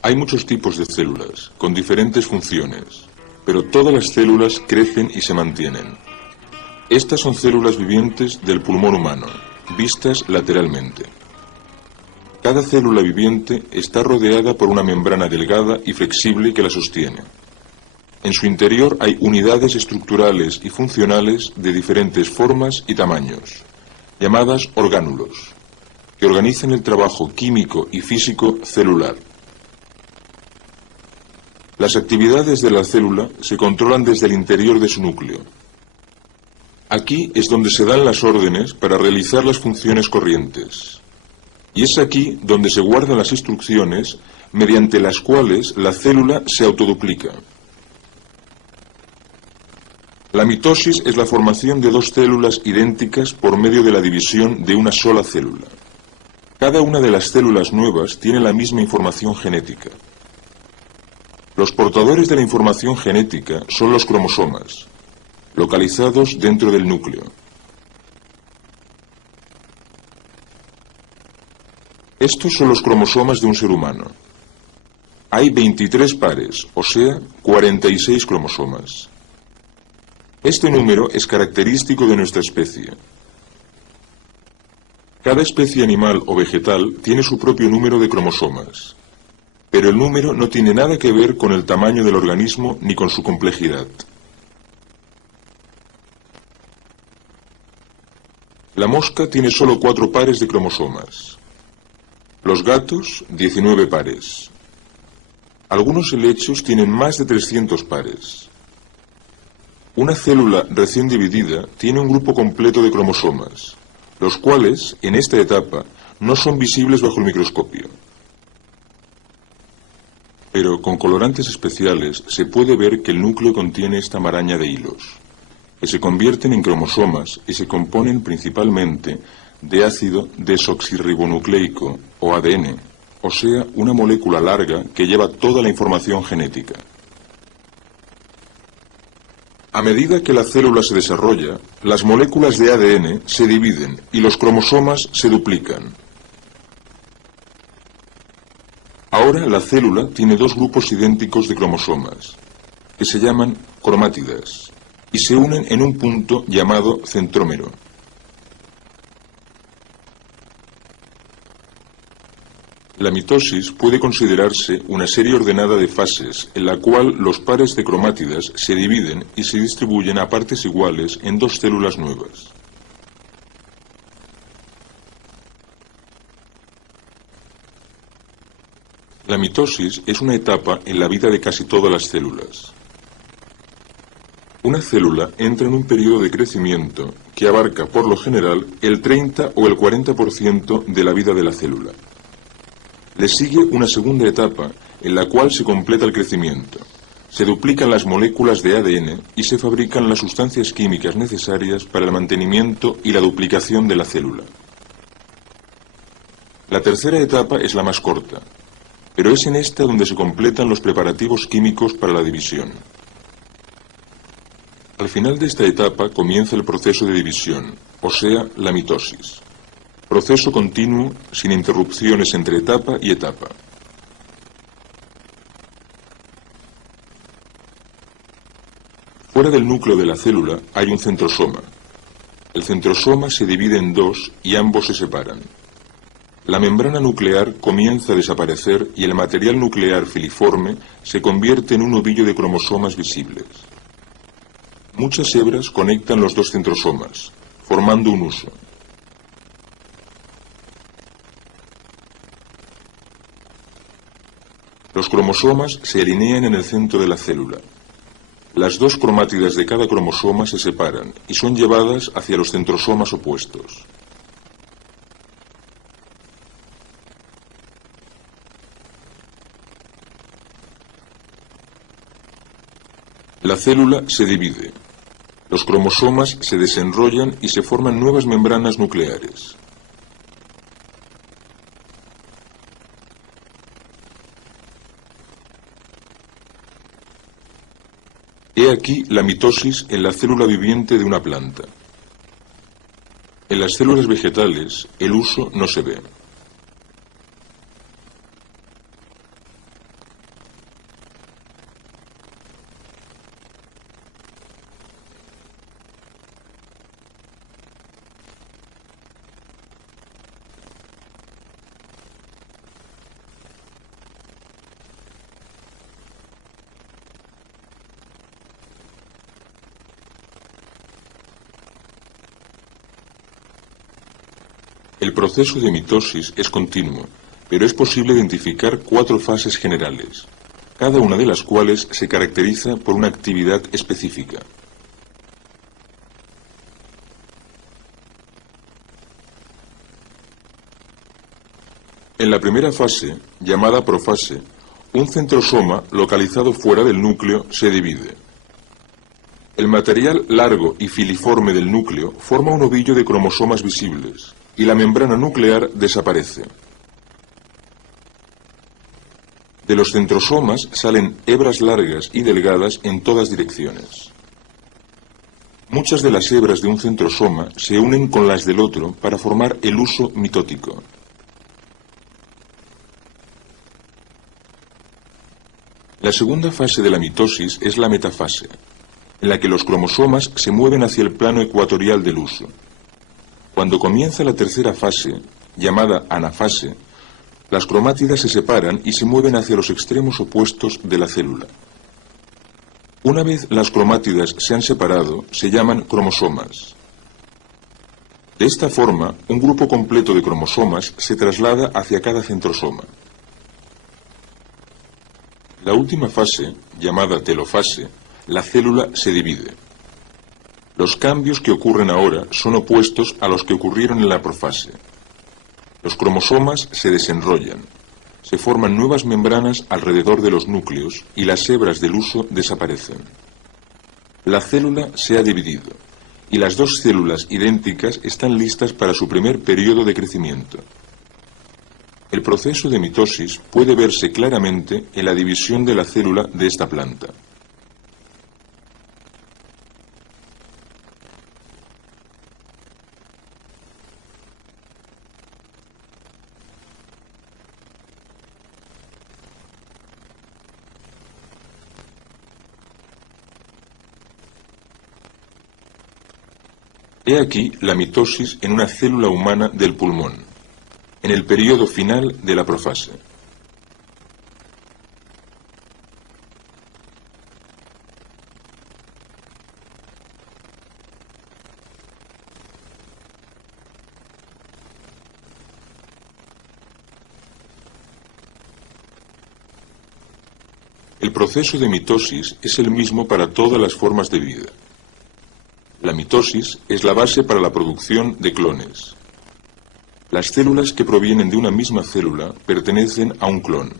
Hay muchos tipos de células, con diferentes funciones, pero todas las células crecen y se mantienen. Estas son células vivientes del pulmón humano, vistas lateralmente. Cada célula viviente está rodeada por una membrana delgada y flexible que la sostiene. En su interior hay unidades estructurales y funcionales de diferentes formas y tamaños, llamadas orgánulos, que organizan el trabajo químico y físico celular. Las actividades de la célula se controlan desde el interior de su núcleo. Aquí es donde se dan las órdenes para realizar las funciones corrientes. Y es aquí donde se guardan las instrucciones mediante las cuales la célula se autoduplica. La mitosis es la formación de dos células idénticas por medio de la división de una sola célula. Cada una de las células nuevas tiene la misma información genética. Los portadores de la información genética son los cromosomas, localizados dentro del núcleo. Estos son los cromosomas de un ser humano. Hay 23 pares, o sea, 46 cromosomas. Este número es característico de nuestra especie. Cada especie animal o vegetal tiene su propio número de cromosomas, pero el número no tiene nada que ver con el tamaño del organismo ni con su complejidad. La mosca tiene solo 4 pares de cromosomas. Los gatos, 19 pares. Algunos helechos tienen más de 300 pares. Una célula recién dividida tiene un grupo completo de cromosomas, los cuales, en esta etapa, no son visibles bajo el microscopio. Pero con colorantes especiales se puede ver que el núcleo contiene esta maraña de hilos, que se convierten en cromosomas y se componen principalmente de ácido desoxirribonucleico, o ADN, o sea, una molécula larga que lleva toda la información genética. A medida que la célula se desarrolla, las moléculas de ADN se dividen y los cromosomas se duplican. Ahora la célula tiene dos grupos idénticos de cromosomas, que se llaman cromátidas, y se unen en un punto llamado centrómero. La mitosis puede considerarse una serie ordenada de fases en la cual los pares de cromátidas se dividen y se distribuyen a partes iguales en dos células nuevas. La mitosis es una etapa en la vida de casi todas las células. Una célula entra en un periodo de crecimiento que abarca por lo general el 30 o el 40% de la vida de la célula. Le sigue una segunda etapa en la cual se completa el crecimiento, se duplican las moléculas de ADN y se fabrican las sustancias químicas necesarias para el mantenimiento y la duplicación de la célula. La tercera etapa es la más corta, pero es en esta donde se completan los preparativos químicos para la división. Al final de esta etapa comienza el proceso de división, o sea, la mitosis. Proceso continuo, sin interrupciones entre etapa y etapa. Fuera del núcleo de la célula hay un centrosoma. El centrosoma se divide en dos y ambos se separan. La membrana nuclear comienza a desaparecer y el material nuclear filiforme se convierte en un ovillo de cromosomas visibles. Muchas hebras conectan los dos centrosomas, formando un huso. Los cromosomas se alinean en el centro de la célula. Las dos cromátidas de cada cromosoma se separan y son llevadas hacia los centrosomas opuestos. La célula se divide. Los cromosomas se desenrollan y se forman nuevas membranas nucleares. He aquí la mitosis en la célula viviente de una planta. En las células vegetales, el huso no se ve. El proceso de mitosis es continuo, pero es posible identificar 4 fases generales, cada una de las cuales se caracteriza por una actividad específica. En la primera fase, llamada profase, un centrosoma localizado fuera del núcleo se divide. El material largo y filiforme del núcleo forma un ovillo de cromosomas visibles, y la membrana nuclear desaparece. De los centrosomas salen hebras largas y delgadas en todas direcciones. Muchas de las hebras de un centrosoma se unen con las del otro para formar el huso mitótico. La segunda fase de la mitosis es la metafase, en la que los cromosomas se mueven hacia el plano ecuatorial del huso. Cuando comienza la tercera fase, llamada anafase, las cromátidas se separan y se mueven hacia los extremos opuestos de la célula. Una vez las cromátidas se han separado, se llaman cromosomas. De esta forma, un grupo completo de cromosomas se traslada hacia cada centrosoma. La última fase, llamada telofase, la célula se divide. Los cambios que ocurren ahora son opuestos a los que ocurrieron en la profase. Los cromosomas se desenrollan, se forman nuevas membranas alrededor de los núcleos y las hebras del huso desaparecen. La célula se ha dividido y las 2 células idénticas están listas para su primer periodo de crecimiento. El proceso de mitosis puede verse claramente en la división de la célula de esta planta. He aquí la mitosis en una célula humana del pulmón, en el periodo final de la profase. El proceso de mitosis es el mismo para todas las formas de vida. La mitosis es la base para la producción de clones. Las células que provienen de una misma célula pertenecen a un clon.